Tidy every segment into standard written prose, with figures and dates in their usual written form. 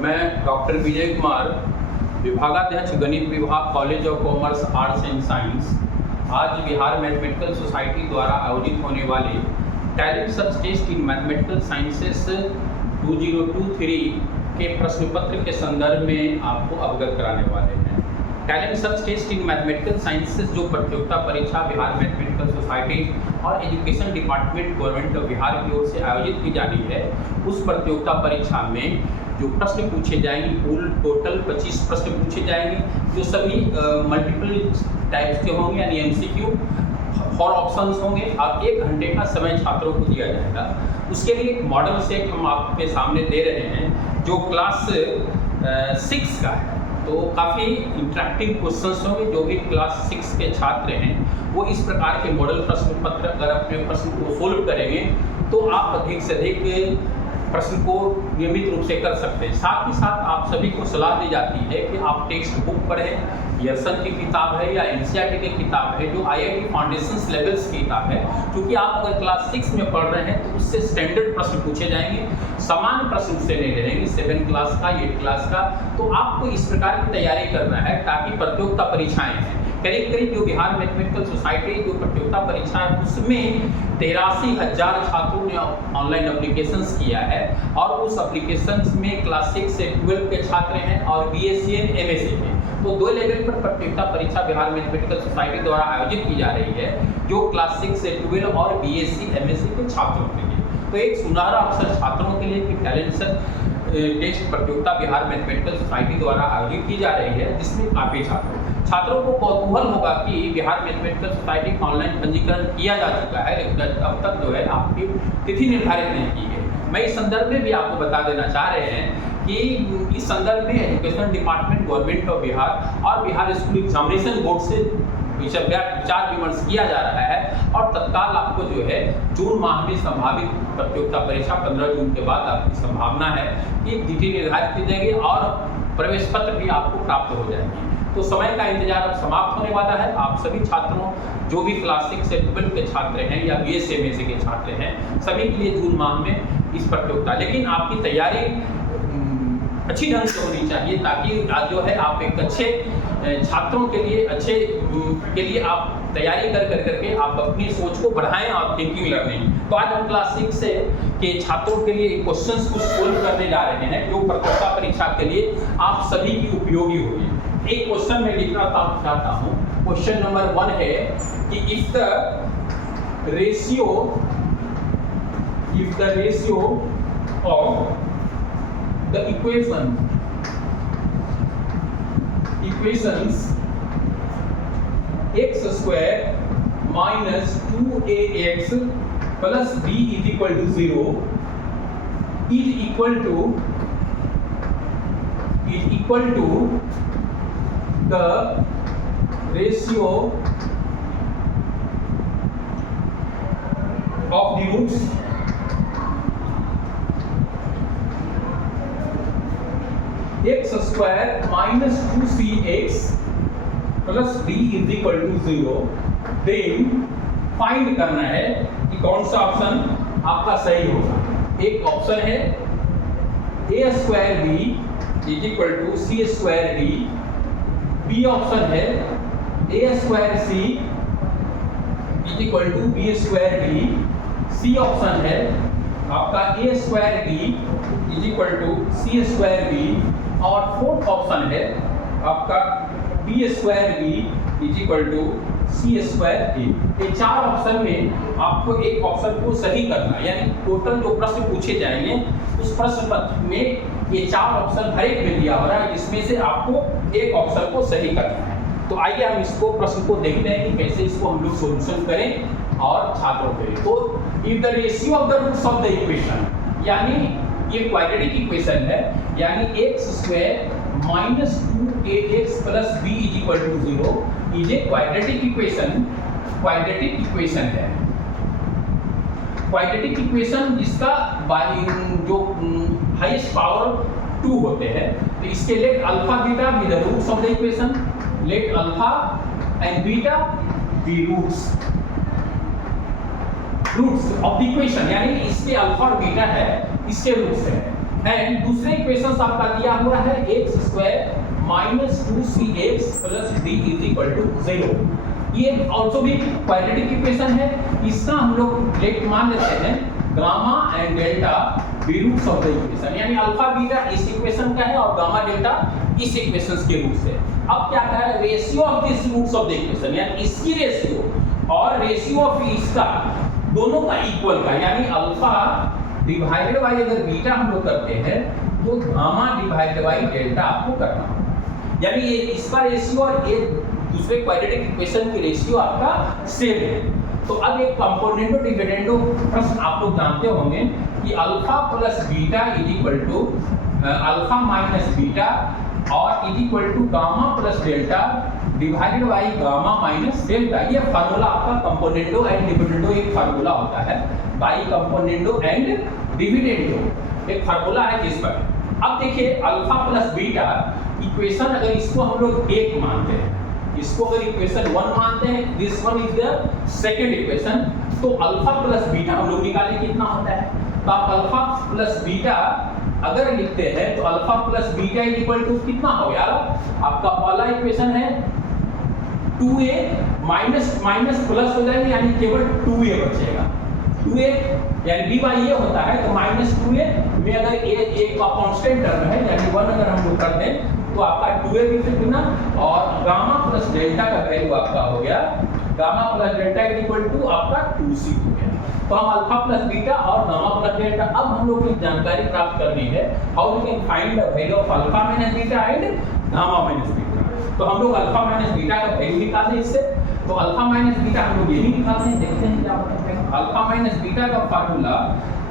मैं डॉक्टर विजय कुमार, विभागाध्यक्ष गणित विभाग, college of commerce, arts and science, आज बिहार मैथमेटिकल सोसाइटी द्वारा आयोजित होने वाले talent search test in mathematical sciences 2023 के प्रश्न पत्र के संदर्भ में आपको अवगत कराने वाले हैं। Talent search test in mathematical sciences जो प्रतियोगिता परीक्षा बिहार मैथमेटिकल सोसाइटी और education department government of Bihar की ओर से आयोजित की जानी है, उस प्रतियोगिता परीक्षा में जो प्रश्न पूछे जाएंगे, कुल टोटल 25 प्रश्न पूछे जाएंगे, जो सभी मल्टीपल टाइप्स के होंगे, यानी MCQ, 4 ऑप्शंस होंगे और 1 घंटे का समय छात्रों को दिया जाएगा। उसके लिए एक मॉडल सेट हम आपके सामने दे रहे हैं जो क्लास 6 का है। तो काफ़ी इंटरेक्टिव क्वेश्चंस होंगे। जो भी क्लास 6 के छात्र हैं वो इस प्रकार के मॉडल प्रश्न पत्र अगर अपने प्रश्न को सोल्व करेंगे तो आप अधिक से अधिक प्रश्न को नियमित रूप से कर सकते हैं। साथ ही साथ आप सभी को सलाह दी जाती है कि आप टेक्स्ट बुक पढ़ें, पियर्सन की किताब है या NCERT की किताब है, जो IIT फाउंडेशंस लेवल्स की किताब है, क्योंकि आप अगर क्लास 6 में पढ़ रहे हैं तो उससे स्टैंडर्ड प्रश्न पूछे जाएंगे, समान प्रश्न उससे नहीं रहेंगे, 7 क्लास का, 8 क्लास का। तो आपको इस प्रकार की तैयारी करना है ताकि प्रतियोगिता परीक्षाएं हैं, करीब जो बिहार मैथमेटिकल सोसाइटी जो प्रतियोगिता परीक्षा है उसमें 83,000 छात्रों ने ऑनलाइन एप्लीकेशंस किया है और उस एप्लीकेशंस में क्लास 6 से 12 के छात्र हैं और BSc एंड MSc के। तो 2 लेवल पर प्रतियोगिता परीक्षा बिहार मैथमेटिकल सोसाइटी द्वारा आयोजित की जा रही है, जो क्लास 6 से 12 और BSc MSc के छात्रों के लिए। तो एक सुनहरा अवसर छात्रों के लिए कि टैलेंट सर्च टेस्ट प्रतियोगिता बिहार मैथमेटिकल सोसाइटी द्वारा आयोजित की जा रही है, जिसमें काफ़ी छात्रों को कौतूहल होगा कि बिहार मैथमेटिकल सोसाइटी का ऑनलाइन पंजीकरण किया जा चुका है, लेकिन अब तक जो है आपकी तिथि निर्धारित नहीं की गई। मैं इस संदर्भ में भी आपको बता देना चाह रहे हैं कि इस संदर्भ में education department government of Bihar और बिहार स्कूल एग्जामिनेशन बोर्ड से विचार विमर्श किया जा रहा है और तत्काल आपको जो है जून माह में संभावित प्रतियोगिता परीक्षा 15 जून के बाद आपकी संभावना है कि तिथि निर्धारित की जाएगी और प्रवेश पत्र भी आपको प्राप्त हो जाएगी। तो समय का इंतजार अब समाप्त होने वाला है। आप सभी छात्रों जो भी क्लास 6 से 12 के छात्र हैं या BSc MSc के छात्र हैं, सभी के लिए जून माह में इस प्रतियोगिता, लेकिन आपकी तैयारी अच्छी ढंग से होनी चाहिए ताकि आज जो है आप एक अच्छे छात्रों के लिए आप तैयारी करके आप अपनी सोच को बढ़ाएं और थिंकिंग लर्निंग। तो आज हम क्लास 6 से के छात्रों के लिए क्वेश्चंस को सोल्व करने जा रहे हैं जो प्रतियोगिता परीक्षा के लिए आप सभी की उपयोगी होगी। एक क्वेश्चन में लिखना चाहता हूँ। क्वेश्चन नंबर 1 है कि if the ratio of the equations x square minus 2ax plus b is equal to 0 is equal to the ratio of the roots x square minus 2cx plus b is equal to 0, then find करना है कि कौन सा option आपका सही होगा। एक option है a square b is equal to c square d, b option है a square c is equal to b square d, c option है आपका a square d is equal to c square b और 4th option है आपका b square b is equal to c square a। ये 4 option में आपको एक option को सही करना है, यानी टोटल जो प्रश्न पूछे जाएंगे उस प्रश्न पत्र में ये 4 ऑप्शन हर एक में दिया हो रहा है, जिसमें से आपको एक ऑप्शन को सही करना है। तो आइए हम इसको प्रश्न को देखते हैं कि कैसे इसको हम लोग सोल्यूशन करें और छात्रों के लिए। तो if the ratio of the roots of the equation, यानी ये क्वाड्रेटिक इक्वेशन है, यानी x square minus 2ax plus b is equal to 0 is a quadratic equation है। क्वाड्रेटिक इक्वेशन जिसका जो हाईएस्ट पावर 2 होते हैं, तो इसके let alpha beta be the roots of the equation, let alpha and beta be roots of the equation, यानी इसके alpha और बीटा है, इसके रूट्स है। एंड दूसरे इक्वेशन आपका दिया हुआ है x square minus 2cx plus d is equal to 0। ये ऑल्सो भी क्वाड्रेटिक इक्वेशन है। इसका हम लोग लेट मान लेते हैं gamma and delta be roots of the equation, यानी अल्फा बीटा इस इक्वेशन का है और गामा डेल्टा इस इक्वेशन के रूट्स है। अब क्या कहा है, ratio of this roots of the equation, यानी इसकी रेशियो और रेशियो ऑफ इसका दोनों का इक्वल का, यानी अल्फा डिवाइडेड बाय अगर बीटा हम लोग करते हैं तो गामा डिवाइडेड बाय डेल्टा आपको करना होगा। यानी ये इसका रेशियो और एक दूसरे क्वाड्रेटिक इक्वेशन की रेशियो आपका सेम है। तो अब एक कंपोनेंटो डिविडेंडो प्रश्न आप लोग जानते होंगे कि alpha plus beta is equal to alpha minus beta और is equal to gamma plus delta divided by gamma minus delta. ये फार्मूला आपका कंपोनेंटो एंड डिविडेंडो एक फार्मूला होता है, बाई कंपोनेंटो एंड डिविडेंडो एक फार्मूला है जिस पर। अब देखिए अल्फा प्लस बीटा इक्वेशन, अगर इसको हम लोग एक मानते हैं, इसको अगर इक्वेशन 1 मानते हैं, this one is the second equation, तो अल्फा प्लस बीटा हम लोग निकालें कितना होता है। तो आप अल्फा प्लस बीटा अगर लिखते हैं तो alpha plus beta is equal to कितना हो गया, आपका पहला इक्वेशन है 2a माइनस माइनस प्लस हो जाएगा, यानी केवल 2a बचेगा। 2a यानी b बाई a होता है, तो माइनस 2a में अगर a एक का कांस्टेंट टर्म है यानी 1 अगर हम लोग कर दें तो आपका 2a भी फिर गुना और गामा प्लस डेल्टा का वैल्यू आपका हो गया, gamma plus delta is equal to आपका 2c हो गया। तो हम अल्फा प्लस बीटा और गामा प्लस डेल्टा, अब हम लोग को जानकारी प्राप्त करनी है how we can find the value of alpha minus beta and gamma minus beta. तो हम लोग अल्फा माइनस बीटा का वैल्यू निकाल दें इससे। तो अल्फा माइनस बीटा हम लोग यही निकालते हैं, देखते हैं क्या होता है। अल्फा माइनस बीटा का फार्मूला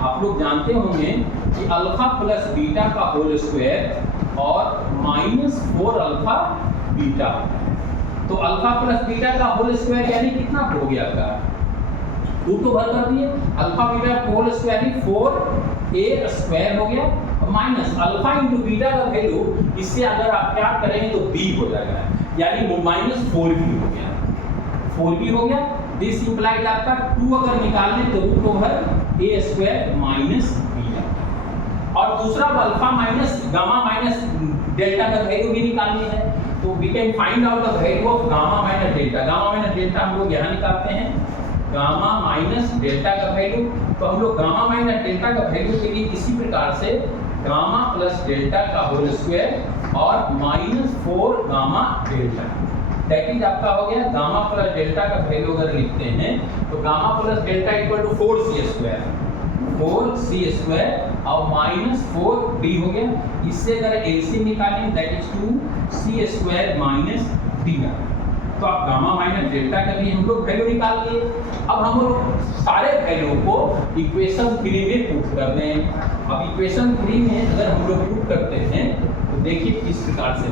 आप लोग जानते होंगे कि अल्फा प्लस बीटा का होल स्क्वायर और माइनस 4 अल्फा बीटा। तो अल्फा प्लस बीटा का होल स्क्वायर यानी कितना हो गया का रूट को भर कर दिए, अल्फा बीटा का होल स्क्वायर यानी 4a स्क्वायर हो गया माइनस अल्फा इंटू बीटा का वैल्यू, इससे अगर आप क्या करेंगे तो b हो जाएगा, यानी माइनस 4b हो गया, 4b हो गया। दिस इंप्लाइड आपका 2 अगर निकालने तो root over a square minus b। और दूसरा alpha minus gamma minus delta का वैल्यू भी निकालनी है, तो we can find out the value of gamma minus delta. Gamma minus delta हम लोग यहाँ निकालते हैं, गामा माइनस डेल्टा का वैल्यू। तो हम लोग गामा माइनस डेल्टा का वैल्यू के लिए इसी प्रकार से गामा प्लस डेल्टा का होल स्क्वायर और minus 4 gamma delta, that is आपका हो गया गामा प्लस डेल्टा का वैल्यू अगर लिखते हैं तो gamma plus delta equal to 4c square, 4c square और माइनस 4d हो गया। इससे अगर एलसीएम निकालें that is 2c square minus d। तो आप गामा माइनस डेल्टा का भी हम लोग वैल्यू निकाल लिए। अब हम लोग सारे वैल्यू को इक्वेशन 3 में पुट कर दें। अब इक्वेशन 3 में अगर हम लोग पुट करते हैं तो देखिए किस प्रकार से,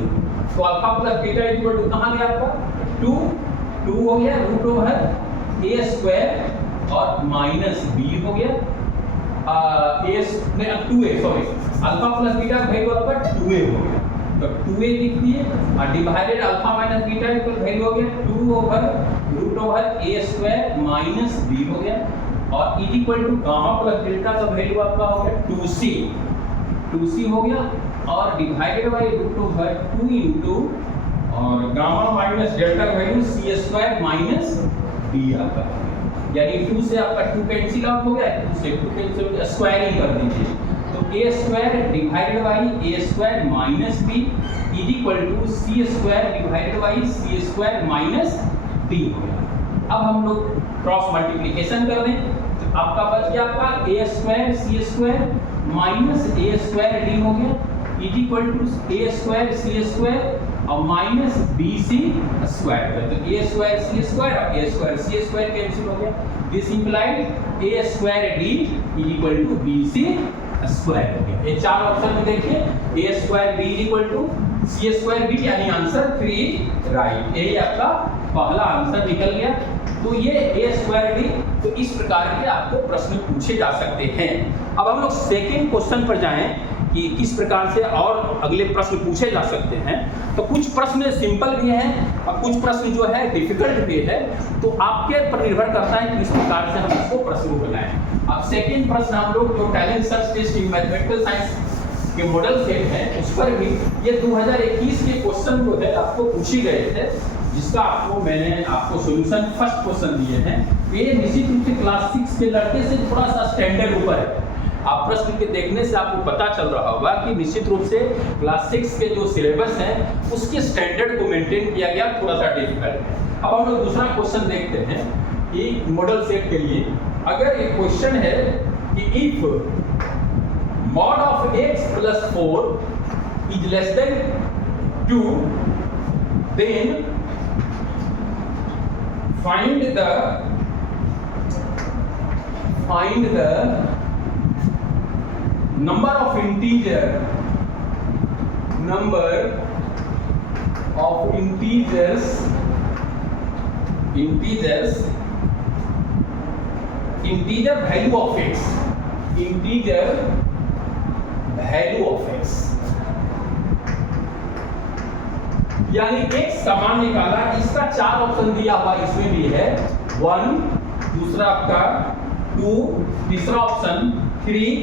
तो alpha plus beta equal to कहां गया आपका 2 हो गया रूट ओवर a स्क्वायर और माइनस b हो गया अल्फा प्लस बीटा का वैल्यू आपका 2a हो गया, तो 2a लिख दिए और divided alpha minus beta equal value हो गया 2 over root over a square minus b हो गया और is equal to gamma plus delta का वैल्यू आपका हो गया 2c हो गया और divided by root over 2 into और गामा माइनस डेल्टा का value c square minus b आपका, यानी 2 से आपका 2 कैंसिल आउट हो गया, 2 से 2 कैंसिल स्क्वायरिंग कर दीजिए। तो a square divided by a square minus b is equal to c square divided by c square minus d हो गया। अब हम लोग क्रॉस मल्टीप्लिकेशन कर दें तो आपका बच गया आपका a square c square minus a square d हो गया is equal to a square c square और माइनस bc स्क्वायर। तो a स्क्वायर c स्क्वायर और a square c square cancel हो गया। This implied a square d is equal to bc square हो गया। ये चार ऑप्शन में देखिए a square b equal to c square b, यानी आंसर 3 राइट। ये आपका पहला आंसर निकल गया। तो ये a स्क्वायर d, तो इस प्रकार के आपको प्रश्न पूछे जा सकते हैं। अब हम लोग सेकंड क्वेश्चन पर जाएं कि किस प्रकार से और अगले प्रश्न पूछे जा सकते हैं। तो कुछ प्रश्न सिंपल भी हैं और कुछ प्रश्न जो है डिफिकल्ट भी है, तो आपके पर निर्भर करता है कि किस प्रकार से हम इसको प्रश्न को बनाएं। अब सेकंड प्रश्न हम लोग जो talent search test in mathematical science के मॉडल सेट हैं उस पर भी ये 2021 के क्वेश्चन जो है आपको पूछ ही गए थे, जिसका मैंने आपको सॉल्यूशन फर्स्ट क्वेश्चन दिए हैं। ये निश्चित रूप से क्लास 6 के लड़के से थोड़ा सा स्टैंडर्ड ऊपर है। आप प्रश्न के देखने से आपको पता चल रहा होगा कि निश्चित रूप से क्लास 6 के जो सिलेबस है उसके स्टैंडर्ड को मेंटेन किया गया, थोड़ा सा डिफिकल्ट है। अब हम लोग दूसरा क्वेश्चन देखते हैं कि मॉडल सेट के लिए अगर एक क्वेश्चन है कि if mod of x plus 4 is less than 2, then find the number of integers integer value of x, यानी x का मान निकाला। इसका 4 ऑप्शन दिया हुआ इसमें भी है, 1, दूसरा आपका 2, तीसरा ऑप्शन 3,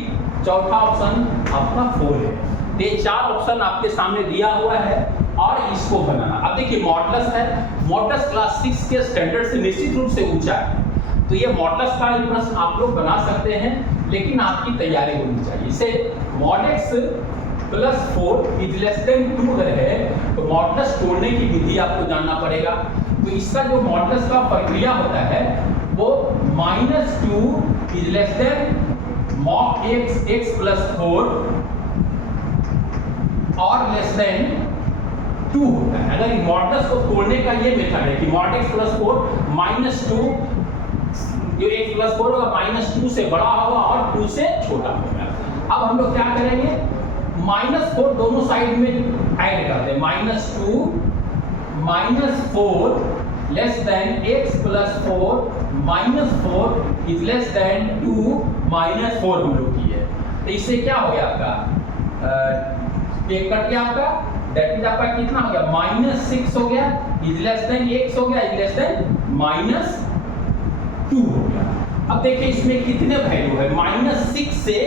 चौथा ऑप्शन आपका 4 है। ये 4 ऑप्शन आपके सामने दिया हुआ है और इसको बनाना। अब देखिए मॉडुलस है, मॉडुलस क्लास 6 के स्टैंडर्ड से निश्चित रूप से ऊंचा है, तो ये मॉडुलस का प्रश्न आप लोग बना सकते हैं, लेकिन आपकी तैयारी होनी चाहिए। इसे mod x plus 4 is less than 2 है, तो मॉडुलस तोड़ने की विधि आपको जानना पड़ेगा। तो इसका जो मॉडुलस का प्रक्रिया होता है वो -2 is less than mod x plus 4 और लेस देन 2 होता है। अगर मॉडुलस को तोड़ने का ये मेथड है कि mod x प्लस 4 -2, जो x प्लस 4 होगा -2 से बड़ा होगा और 2 से छोटा होगा। अब हम लोग क्या करेंगे, -4 दोनों साइड में ऐड करते हैं, -2 -4 less than x plus 4 -4 is less than 2 -4 हम लोग किए। तो इससे क्या हो गया आपका, एक कट गया आपका, दैट इज आपका कितना हो गया, -6 हो गया, इज लेस देन x हो गया, इज लेस देन -2 हो गया। अब देखिए इसमें कितने वैल्यू है, -6 से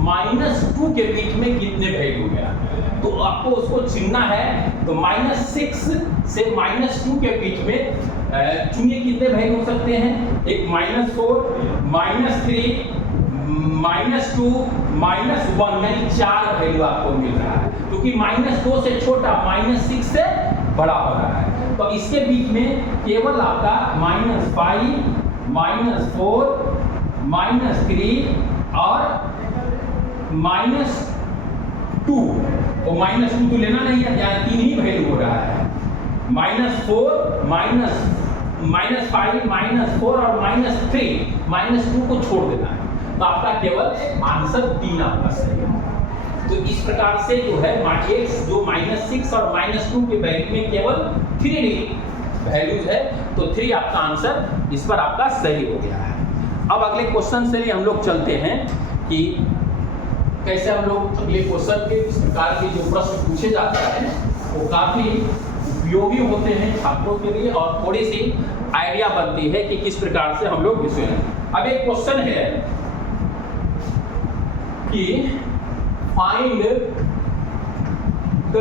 -2 के बीच में कितने वैल्यू है, तो आपको उसको चुनना है। तो -6 से -2 के बीच में चुनिए कितने वैल्यू हो सकते हैं, एक -4 -3 -2 -1, यानी 4 वैल्यू आपको मिल रहा है, क्योंकि -2 से छोटा -6 से बड़ा हो रहा है। तो इसके बीच में केवल आपका -5 -4 -3 और -2, तो -2 तो लेना नहीं है, यहाँ 3 ही वैल्यू हो रहा है, -4 -5 -4 और -3, -2 को छोड़ देना है, तो आपका केवल आंसर 3 आपका सही है। तो इस प्रकार से जो है x जो -6 और -2 के वैल्यू में केवल 3 वैल्यूज है, तो 3 आपका आंसर इस पर आपका सही हो गया है। अब अगले क्वेश्चन से ही हम लोग चलते हैं कि कैसे हम लोग अगले क्वेश्चन के इस प्रकार के जो प्रश्न पूछे जाते हैं वो काफी उपयोगी होते हैं छात्रों के लिए, और थोड़ी सी आइडिया बनती है कि किस प्रकार से हम लोग इसे। अब एक क्वेश्चन है कि find the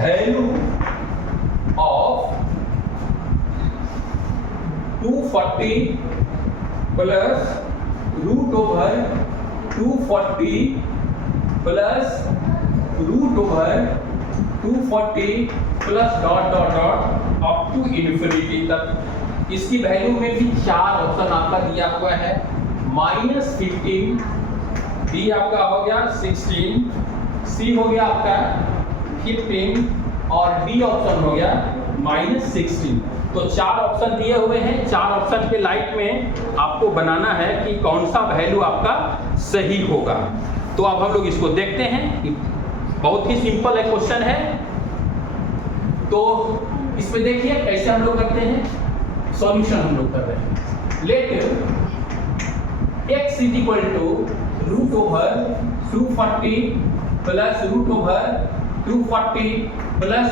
value of 240 plus root over 240 plus root over 240 plus dot dot dot up to infinity तक। इसकी वैल्यू में भी 4 ऑप्शन आपका दिया हुआ है, -15, B आपका हो गया 16, C हो गया आपका 15 और डी ऑप्शन हो गया -16। तो 4 ऑप्शन दिए हुए हैं, 4 ऑप्शन के लाइट में आपको बनाना है कि कौन सा वैल्यू आपका सही होगा। तो अब हम लोग इसको देखते हैं, बहुत ही सिंपल है क्वेश्चन है। तो इसमें देखिए कैसे हम लोग करते हैं, सॉल्यूशन हम लोग कर रहे हैं। Let x is equal to √240 plus √240 plus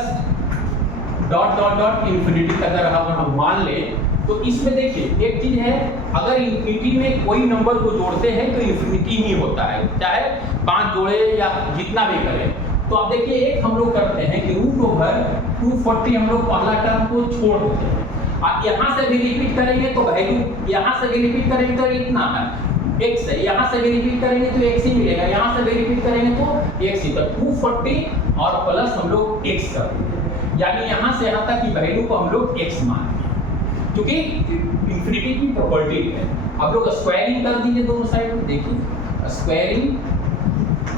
dot dot dot infinity तक अगर हम मान लें तो इसमें देखिए एक चीज है, अगर इन्फिनिटी में कोई नंबर को जोड़ते हैं तो इन्फिनिटी ही होता है, चाहे 5 जोड़े या जितना भी करें। तो अब देखिए एक हम लोग करते हैं कि √240 हम लोग पहला टर्म को छोड़ देते हैं, और यहाँ से भी रिपीट करेंगे तो वैल्यू, यहाँ से भी रिपीट करेंगे तो इतना है x है, यहाँ से भी रिपीट करेंगे तो x ही मिलेगा, यहाँ से भी रिपीट करेंगे तो x ही। तो 240 और प्लस हम लोग x कर देंगे, यानी यहाँ से यहाँ तक की वैल्यू को हम लोग x मान लेंगे, क्योंकि इंफिनिटी की प्रॉपर्टी है। अब लोग स्क्वायरिंग कर दीजिए दोनों साइड में, देखिए स्क्वायरिंग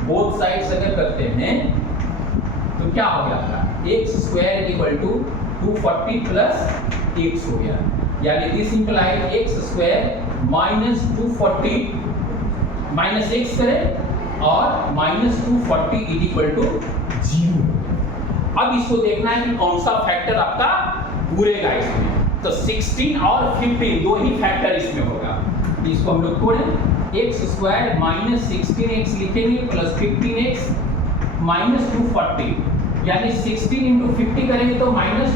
बोथ साइड्स अगर करते हैं तो क्या हो गया, x² = 240 + x हो गया, यानी this implied x² - 240 minus x करें और -240 = 0। अब इसको देखना है कि कौन सा फैक्टर आपका पूरेगा इसमें, तो 16 और 15 दो ही फैक्टर इसमें होगा। तो इसको हम लोग तोड़ें, x² - 16x लिखेंगे प्लस 15x -240, यानी 16 × 50 करेंगे तो -x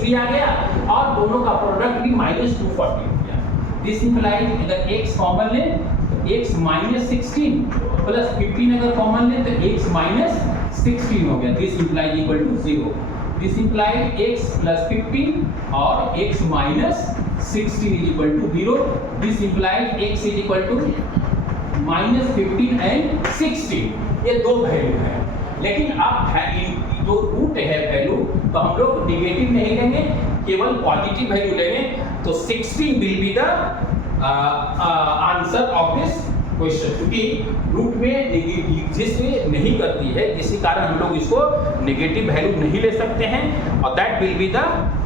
भी आ गया और दोनों का प्रोडक्ट भी -240 हो गया। दिस इंप्लाइज अगर x कॉमन ले तो x -16 प्लस 15 अगर कॉमन ले तो x -16 हो गया, this implies = 0। This implies x + 15 और x -16 = 0। This implies x = -15 and 16, ये दो वैल्यू है। लेकिन अब जो रूट है वैल्यू, तो हम लोग नेगेटिव नहीं लेंगे, केवल पॉजिटिव वैल्यू लेंगे, तो 16 will be the answer of this question, क्योंकि रूट में एग्जिस्ट नहीं करती है, इसी कारण हम लोग इसको नेगेटिव वैल्यू नहीं ले सकते हैं, और दैट विल बी द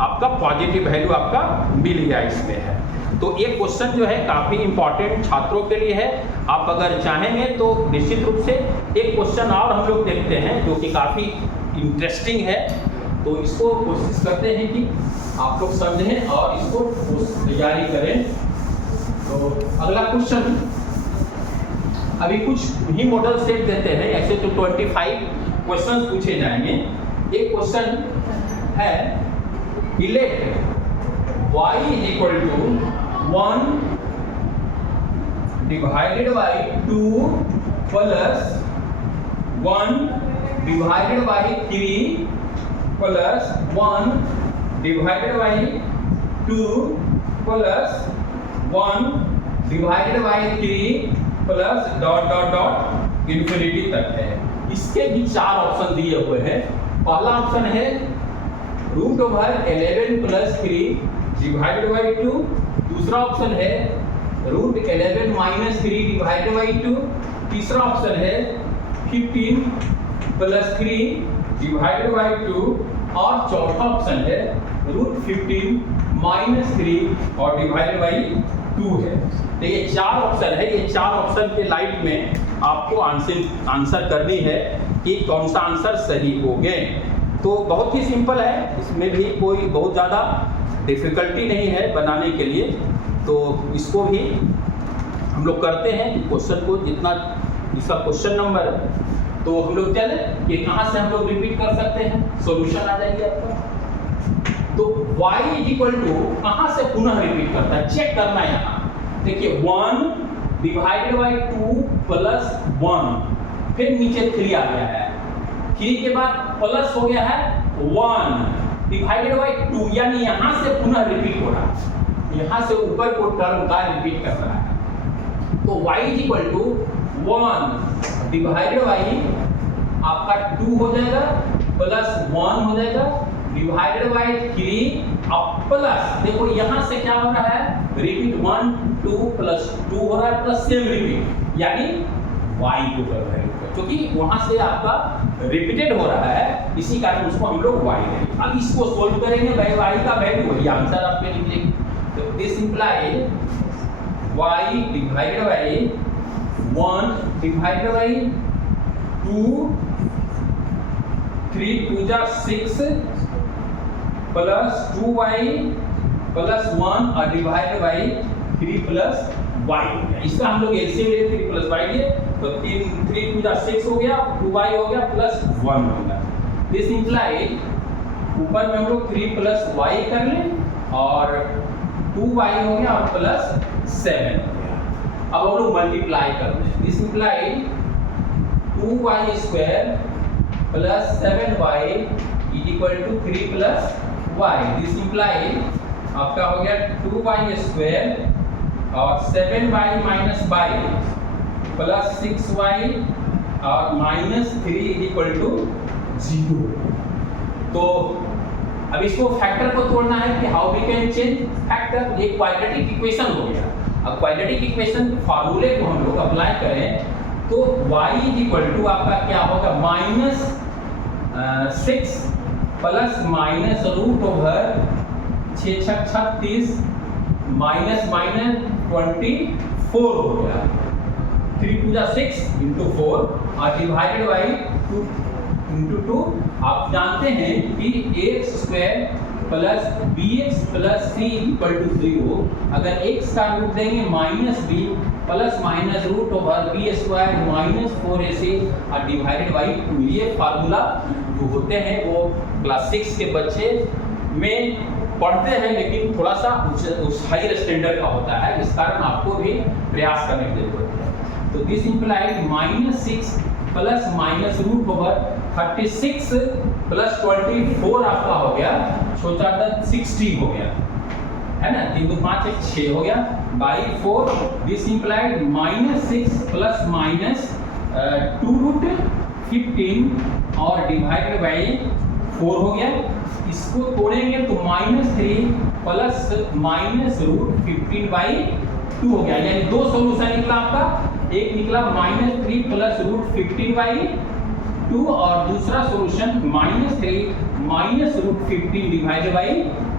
आपका पॉजिटिव वैल्यू आपका मिल गया इसमें है। तो ये क्वेश्चन जो है काफ़ी इंपॉर्टेंट छात्रों के लिए है, आप अगर चाहेंगे तो निश्चित रूप से एक क्वेश्चन और हम लोग देखते हैं जो कि काफ़ी इंटरेस्टिंग है, तो इसको कोशिश करते हैं कि आप लोग समझें और इसको तैयारी करें। तो अगला क्वेश्चन, अभी कुछ ही मॉडल सेट देते हैं, ऐसे तो 25 क्वेश्चन पूछे जाएंगे। एक क्वेश्चन है, elect y = 1 divided by 2 plus 1 divided by 3 plus 1 divided by 2 plus 1 divided by 3 plus ... infinity तक है। इसके भी 4 ऑप्शन दिए हुए हैं। पहला ऑप्शन है √11 + 3 divided by 2, दूसरा ऑप्शन है √11 - 3 divided by 2, तीसरा ऑप्शन है 15 + 3 divided by 2, और चौथा ऑप्शन है √15 - 3 और डिवाइडेड बाई 2 है। तो ये 4 ऑप्शन है, ये 4 ऑप्शन के लाइट में आपको आंसर करनी है कि कौन सा आंसर सही हो गए। तो बहुत ही सिंपल है, इसमें भी कोई बहुत ज़्यादा डिफिकल्टी नहीं है बनाने के लिए। तो इसको भी हम लोग करते हैं कि क्वेश्चन को जितना, इसका क्वेश्चन नंबर, तो हम लोग चले कि कहाँ से हम लोग रिपीट कर सकते हैं, सॉल्यूशन आ जाएगी आपका। तो y = कहाँ से पुनः रिपीट करता है, चेक करना है यहाँ। देखिए 1 डिवाइडेड बाई 2 प्लस 1, फिर नीचे 3 आ गया है, 3 के बाद प्लस हो गया है 1 डिवाइडेड बाई 2, यानी यहाँ से पुनः रिपीट हो रहा है, यहाँ से ऊपर को टर्म का रिपीट कर रहा है। तो y = 1 डिवाइडेड बाई आपका 2 हो जाएगा प्लस 1 हो जाएगा डिवाइडेड बाई 3 अब प्लस, देखो यहाँ से क्या हो रहा है, रिपीट 1 2 प्लस 2 हो रहा है प्लस सेम रिपीट, यानी y को कर रहे हैं, क्योंकि वहां से आपका रिपीटेड हो रहा है, इसी कारण उसको हम लोग y लेंगे। अब इसको सोल्व करेंगे, भाई y का वैल्यू वही आंसर आपके निकलेगी। तो this imply y divided by 1 divided by 2 3 2 जा 6 प्लस 2y प्लस 1 और डिवाइडेड बाई 3 प्लस y। इसका हम लोग एलसीएम ले 3 प्लस y लिए, तो 3 2 जा 6 हो गया, 2y हो गया प्लस 1 हो गया। दिस इंप्लाई ऊपर में हम लोग 3 प्लस y कर लें और 2y हो गया और प्लस 7 हो गया। अब हम लोग मल्टीप्लाई कर रहे हैं। This imply 2y square plus 7y is equal to 3 plus y। This imply आपका हो गया 2y स्क्वायर और 7y minus y plus 6y और माइनस 3 इज इक्वल टू 0। तो अब इसको फैक्टर को तोड़ना है कि how we can change factor. ये क्वाड्रेटिक इक्वेशन हो गया। अब क्वाड्रेटिक इक्वेशन फार्मूले को हम लोग अप्लाई करें तो y इज इक्वल टू आपका क्या होगा minus 6 plus minus root over 6 6 36 minus minus 24 हो गया। 3 2 6 इंटू 4 और डिवाइडेड बाई 2 इंटू 2। आप जानते हैं कि x square plus b x plus c equal to 0। अगर x का रूट देंगे minus b plus minus root over b square minus 4ac और डिवाइडेड बाई 2। ये फार्मूला जो होते हैं वो क्लास 6 के बच्चे में पढ़ते हैं, लेकिन थोड़ा सा उस हायर स्टैंडर्ड का होता है, इस कारण आपको भी प्रयास करने की जरूरत है। तो this implied minus 6 plus minus root over 36 plus 24 आपका हो गया, सोचा था 60 हो गया, है ना। 3 2 5 1 6 हो गया by 4। This implied minus 6 plus minus 2 root 15 और डिवाइडेड बाई 4 हो गया। इसको तोड़ेंगे तो minus 3 plus minus root 15 by 2 हो गया। यानी दो सोल्यूशन निकला आपका, एक निकला माइनस 3 प्लस रूट 15 बाई 2 और दूसरा solution minus 3 minus root 15 divided by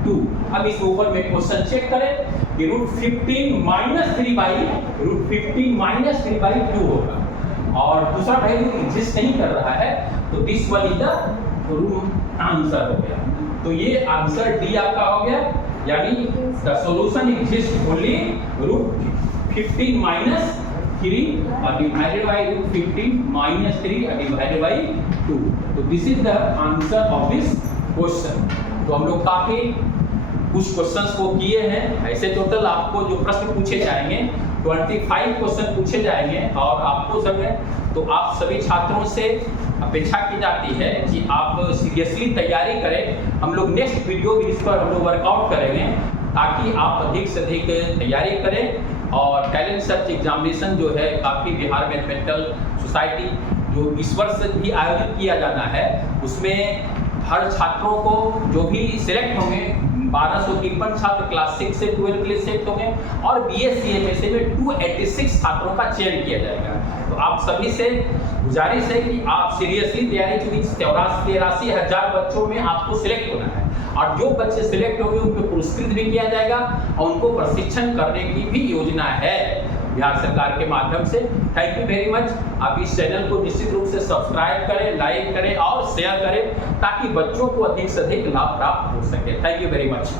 2। अब इस ऊपर में क्वेश्चन चेक करें कि root 15 minus 3 by root 15 minus 3 by 2 होगा और दूसरा वैल्यू एग्जिस्ट नहीं कर रहा है, तो this one is the answer हो गया। तो ये आंसर डी आपका हो गया, यानी the solution exist only root 15 minus 3 और डिवाइडेड बाय रूट 15 माइनस 3 और डिवाइडेड बाय 2। तो this is the answer of this question. तो हम लोग काफी कुछ क्वेश्चंस को किए हैं। ऐसे टोटल आपको जो प्रश्न पूछे जाएंगे 25 क्वेश्चन पूछे जाएंगे और आपको समय तो आप सभी छात्रों से अपेक्षा की जाती है कि आप सीरियसली तैयारी करें। हम लोग नेक्स्ट वीडियो भी इस पर हम लोग वर्कआउट करेंगे ताकि आप अधिक से अधिक तैयारी करें। और टैलेंट सर्च एग्जामिनेशन जो है काफ़ी बिहार मैथमेटिकल सोसाइटी जो इस वर्ष भी आयोजित किया जाना है, उसमें हर छात्रों को जो भी सिलेक्ट होंगे 1253 छात्र क्लास 6 से 12 के लिए सिलेक्ट होंगे और BSc में 286 छात्रों का चयन किया जाएगा। तो आप सभी से गुजारिश है कि आप सीरियसली तैयारी, क्योंकि 83,000 बच्चों में आपको सिलेक्ट होना है और जो बच्चे सिलेक्ट होंगे उनको पुरस्कृत भी किया जाएगा और उनको प्रशिक्षण करने की भी योजना है बिहार सरकार के माध्यम से। Thank you very much. आप इस चैनल को निश्चित रूप से सब्सक्राइब करें, लाइक करें और शेयर करें ताकि बच्चों को अधिक से अधिक लाभ प्राप्त हो सके। Thank you very much.